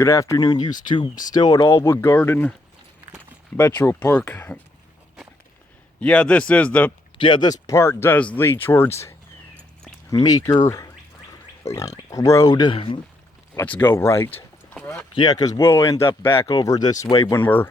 Good afternoon, YouTube. Still at Aullwood Garden, MetroPark. Yeah, this part does lead towards Meeker Road. Let's go right. Yeah, because we'll end up back over this way when we're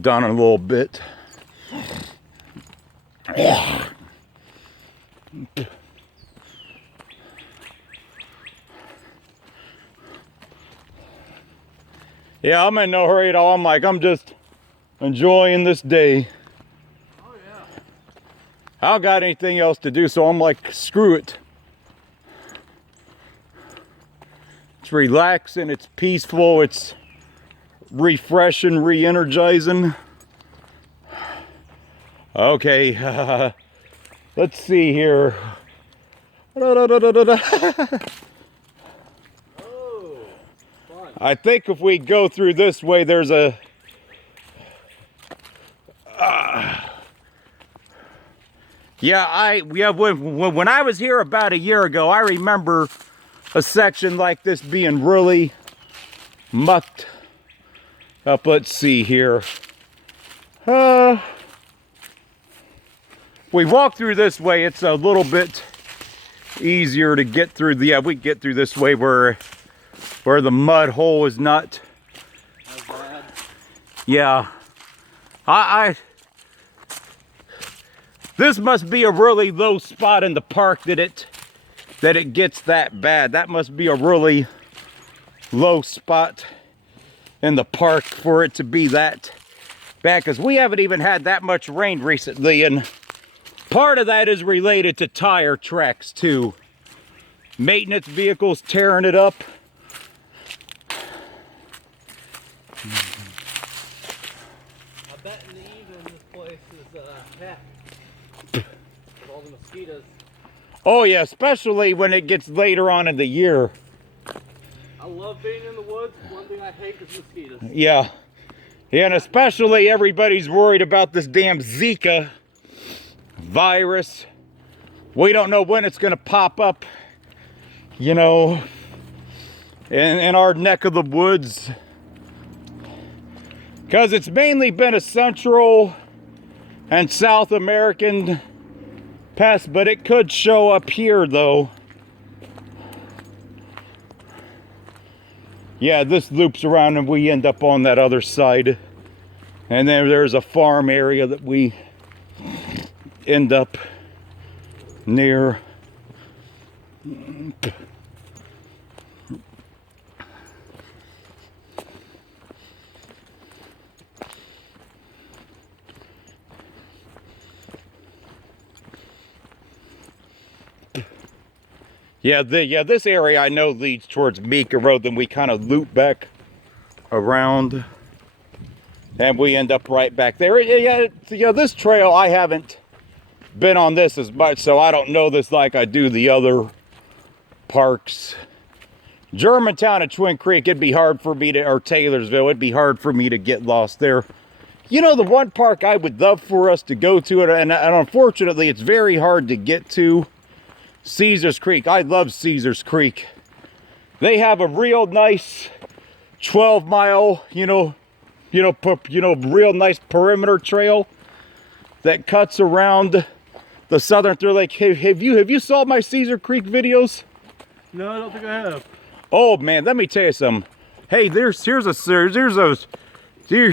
done in a little bit. Yeah, I'm in no hurry at all. I'm just enjoying this day. Oh yeah. I don't got anything else to do, so I'm like, screw it. It's relaxing, it's peaceful, it's refreshing, re-energizing. Okay, let's see here. I think if we go through this way, there's a when I was here about a year ago, I remember a section like this being really mucked up. Let's see here. We walk through this way, it's a little bit easier to get through. Yeah, we get through this way where the mud hole is not as bad. Yeah, this must be a really low spot in the park that it gets that bad. That must be a really low spot in the park for it to be that bad, because we haven't even had that much rain recently, and part of that is related to tire tracks too. Maintenance vehicles tearing it up. I bet in the evening this place is packed with all the mosquitoes. Oh yeah, especially when it gets later on in the year. I love being in the woods. One thing I hate is mosquitoes. Yeah, and especially everybody's worried about this damn Zika virus. We don't know when it's gonna pop up, you know, in our neck of the woods, because it's mainly been a Central and South American pest, but it could show up here though. Yeah, this loops around and we end up on that other side, and then there's a farm area that we end up near. Yeah, this area I know leads towards Meeker Road, then we kind of loop back around and we end up right back there. Yeah, this trail, I haven't been on this as much, so I don't know this like I do the other parks. Germantown and Twin Creek, it'd be hard for me to, or Taylorsville, it'd be hard for me to get lost there. You know, the one park I would love for us to go to, and unfortunately it's very hard to get to, Caesars Creek. I love Caesars Creek. They have a real nice 12-mile, real nice perimeter trail that cuts around the southern through lake. Have you saw my Caesar Creek videos? No, I don't think I have. Oh man, let me tell you something. Hey, here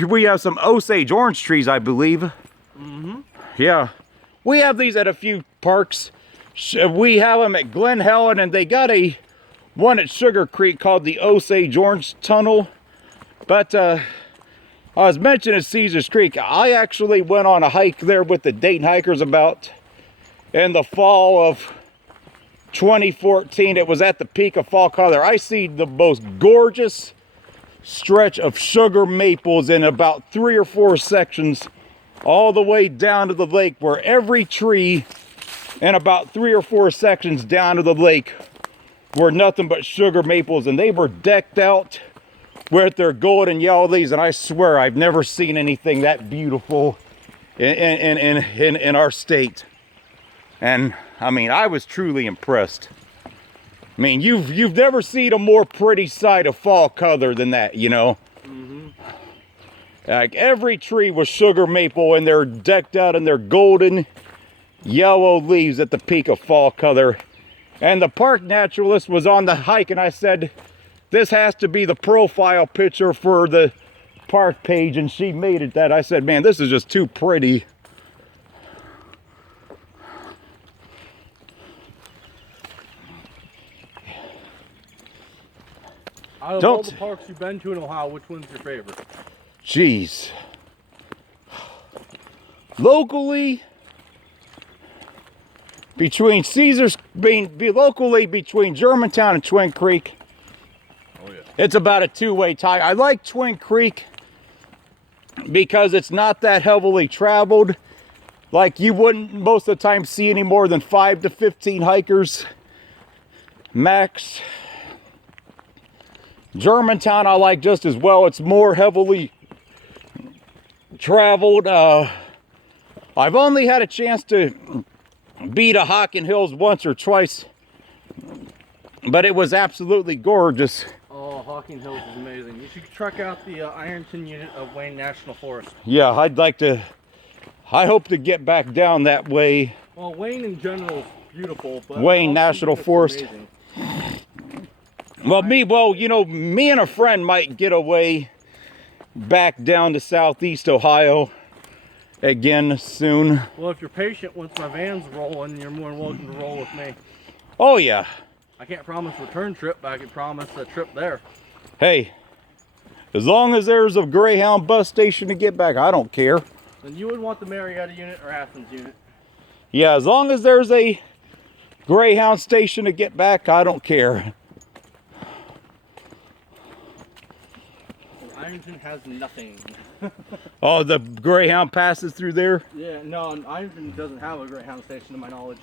we have some Osage orange trees, I believe. Mm-hmm. Yeah, we have these at a few parks. We have them at Glen Helen, and they got one at Sugar Creek called the Osage Orange Tunnel. But I was mentioning Caesars Creek. I actually went on a hike there with the Dayton hikers about in the fall of 2014. It was at the peak of fall color. I see the most gorgeous stretch of sugar maples in about 3 or 4 sections all the way down to the lake, where every tree in about 3 or 4 sections down to the lake were nothing but sugar maples, and they were decked out with their golden yellow leaves. And I swear I've never seen anything that beautiful in our state. And I mean, I was truly impressed. I mean, you've never seen a more pretty sight of fall color than that, you know. Like every tree was sugar maple, and they're decked out in their golden yellow leaves at the peak of fall color. And the park naturalist was on the hike, and I said, this has to be the profile picture for the park page, and she made it that. I said, man, this is just too pretty. Out of all the parks you've been to in Ohio, which one's your favorite? Jeez. Locally, between locally between Germantown and Twin Creek, it's about a two-way tie. I like Twin Creek because it's not that heavily traveled. Like, you wouldn't most of the time see any more than 5 to 15 hikers max. Germantown I like just as well. It's more heavily traveled. I've only had a chance to be to Hocking Hills once or twice, but it was absolutely gorgeous. Oh, Hocking Hills is amazing. You should check out the Ironton unit of Wayne National Forest. Yeah, I hope to get back down that way. Well, Wayne in general is beautiful, but Wayne National Forest. Amazing. Well, you know, me and a friend might get away back down to Southeast Ohio again soon. Well, if you're patient, once my van's rolling, you're more than welcome to roll with me. Oh, yeah. I can't promise a return trip, but I can promise a trip there. Hey, as long as there's a Greyhound bus station to get back, I don't care. Then you would want the Marietta unit or Athens unit. Yeah, as long as there's a Greyhound station to get back, I don't care. Ironton has nothing. Oh, the Greyhound passes through there? Yeah, no, Ironton doesn't have a Greyhound station to my knowledge.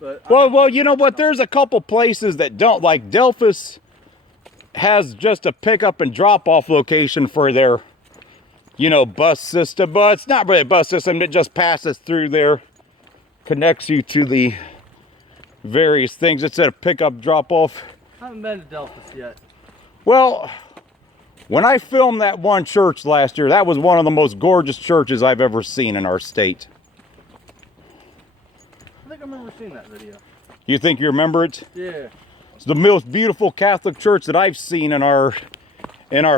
But Well, you know what? There's a couple places that don't. Like Delphus has just a pickup and drop-off location for their, you know, bus system. But it's not really a bus system. It just passes through there, connects you to the various things. It's a pickup, drop-off. I haven't been to Delphus yet. Well, when I filmed that one church last year, that was one of the most gorgeous churches I've ever seen in our state. I think I remember seeing that video. You think you remember it? Yeah. It's the most beautiful Catholic church that I've seen in our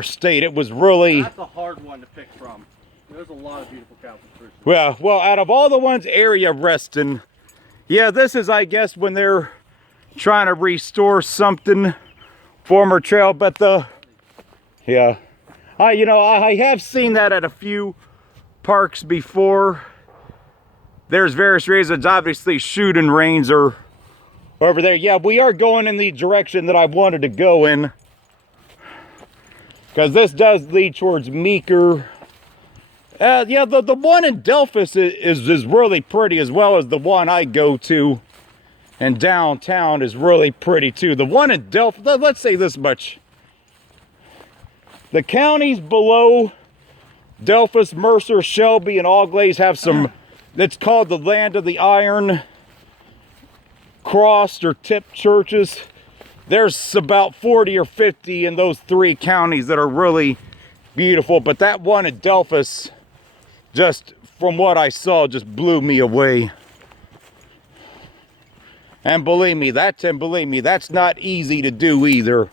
state. It was really... That's a hard one to pick from. There's a lot of beautiful Catholic churches. Well, out of all the ones area Reston, yeah, this is, I guess, when they're trying to restore something, former trail, but yeah. I have seen that at a few parks before. There's various reasons, obviously shooting range are over there. Yeah, we are going in the direction that I wanted to go in, because this does lead towards Meeker. Yeah, the one in Delphus is really pretty, as well as the one I go to in downtown is really pretty too. The one in Delphus, let's say this much. The counties below Delphus, Mercer, Shelby, and Aullwood have some, it's called the Land of the Iron Crossed or Tipped churches. There's about 40 or 50 in those three counties that are really beautiful, but that one at Delphus, just from what I saw, just blew me away. And believe me, that's not easy to do either.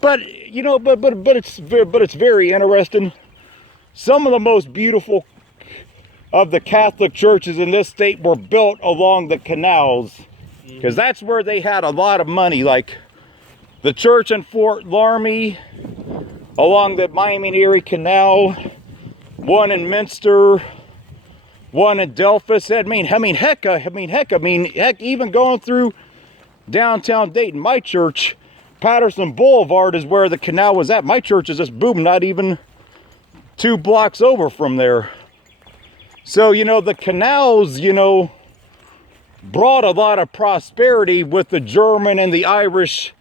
But you know, but it's very interesting. Some of the most beautiful of the Catholic churches in this state were built along the canals, because that's where they had a lot of money. Like the church in Fort Laramie, along the Miami-Erie Canal, one in Minster, one in Delphus. Heck, even going through downtown Dayton, my church, Patterson Boulevard, is where the canal was at. My church is just boom, not even 2 blocks over from there. So, you know, the canals, you know, brought a lot of prosperity with the German and the Irish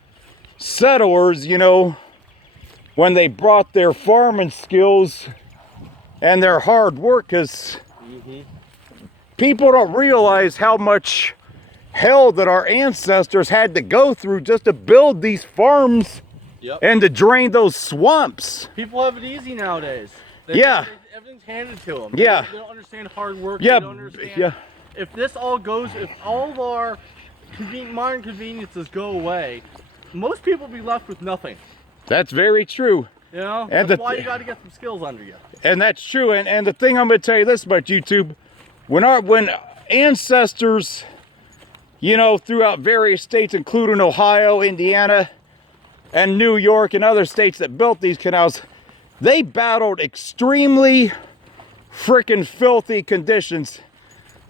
settlers, you know, when they brought their farming skills and their hard work, because people don't realize how much hell that our ancestors had to go through just to build these farms. Yep. And to drain those swamps. People have it easy nowadays. Yeah. Everything's handed to them. Yeah. They don't understand hard work. Yeah. They don't understand. Yeah. If this all goes, if all of our modern conveniences go away, most people will be left with nothing. That's very true. You know? And that's why you got to get some skills under you. And that's true. And the thing I'm going to tell you this about YouTube, when ancestors, you know, throughout various states, including Ohio, Indiana, and New York and other states that built these canals, they battled extremely freaking filthy conditions.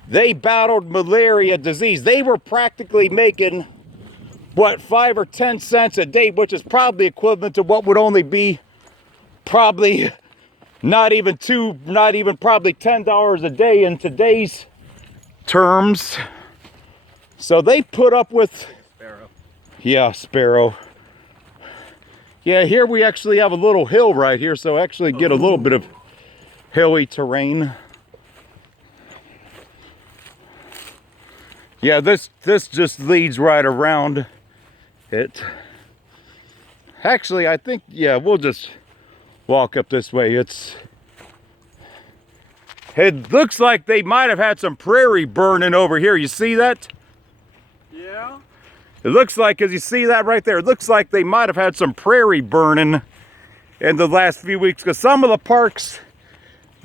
They battled malaria disease. They were practically making, what, 5 or 10 cents a day, which is probably equivalent to what would only be probably not even probably $10 a day in today's terms. So they put up with, Sparrow. Yeah, sparrow. Yeah, here we actually have a little hill right here, so actually get a little bit of hilly terrain. Yeah, this just leads right around it. Actually, I think, yeah, we'll just walk up this way. It looks like they might have had some prairie burning over here. You see that? Yeah. It looks like, as you see that right there, it looks like they might have had some prairie burning in the last few weeks, because some of the parks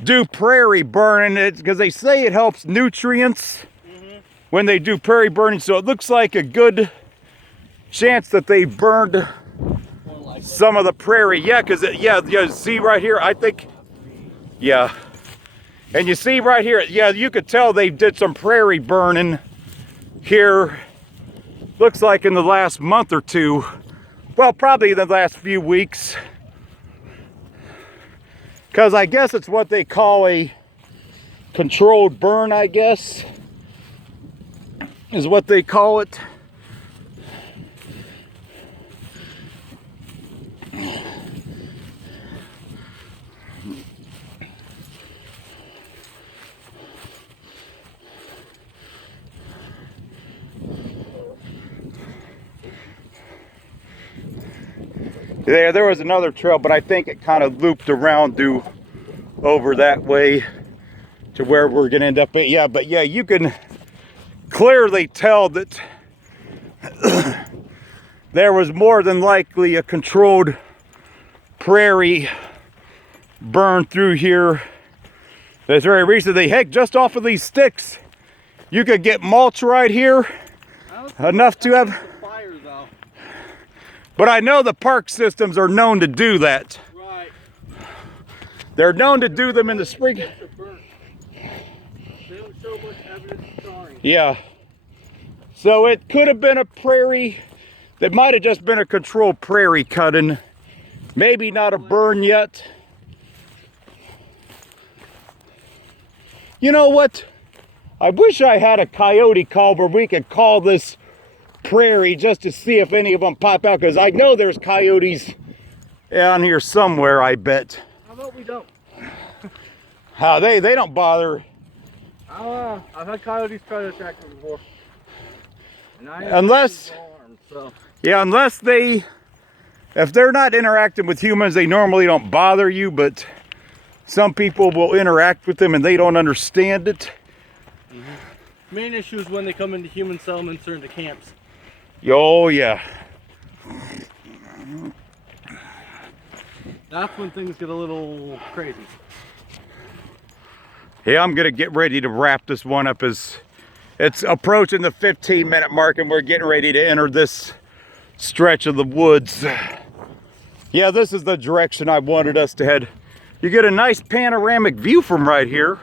do prairie burning because they say it helps nutrients when they do prairie burning. So it looks like a good chance that they burned some of the prairie. Yeah, because you see right here, I think, yeah. And you see right here, yeah, you could tell they did some prairie burning here. Looks like in the last month or two. Well, probably the last few weeks. Because I guess it's what they call a controlled burn, I guess, is what they call it. There was another trail, but I think it kind of looped around over that way to where we're gonna end up at. Yeah, but yeah, you can clearly tell that there was more than likely a controlled prairie burn through here. That's very recently. Heck, just off of these sticks, you could get mulch right here, enough to have. But I know the park systems are known to do that. Right. They're known to do them in the spring. They don't show much evidence of charring. Yeah. So it could have been a prairie. That might have just been a controlled prairie cutting. Maybe not a burn yet. You know what? I wish I had a coyote call where we could call this prairie just to see if any of them pop out, because I know there's coyotes down here somewhere, I bet. How about we don't? How they don't bother. I've had coyotes try to attack me before. And Unless, alarmed, so. yeah, unless if they're not interacting with humans, they normally don't bother you, but some people will interact with them and they don't understand it. Main issue is when they come into human settlements or into camps. Oh, yeah. That's when things get a little crazy. Yeah, I'm going to get ready to wrap this one up as it's approaching the 15-minute mark and we're getting ready to enter this stretch of the woods. Yeah, this is the direction I wanted us to head. You get a nice panoramic view from right here.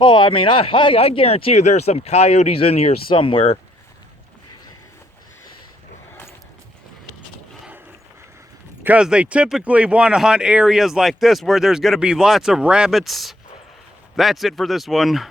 Oh, I mean, I guarantee you there's some coyotes in here somewhere. Because they typically want to hunt areas like this where there's going to be lots of rabbits. That's it for this one.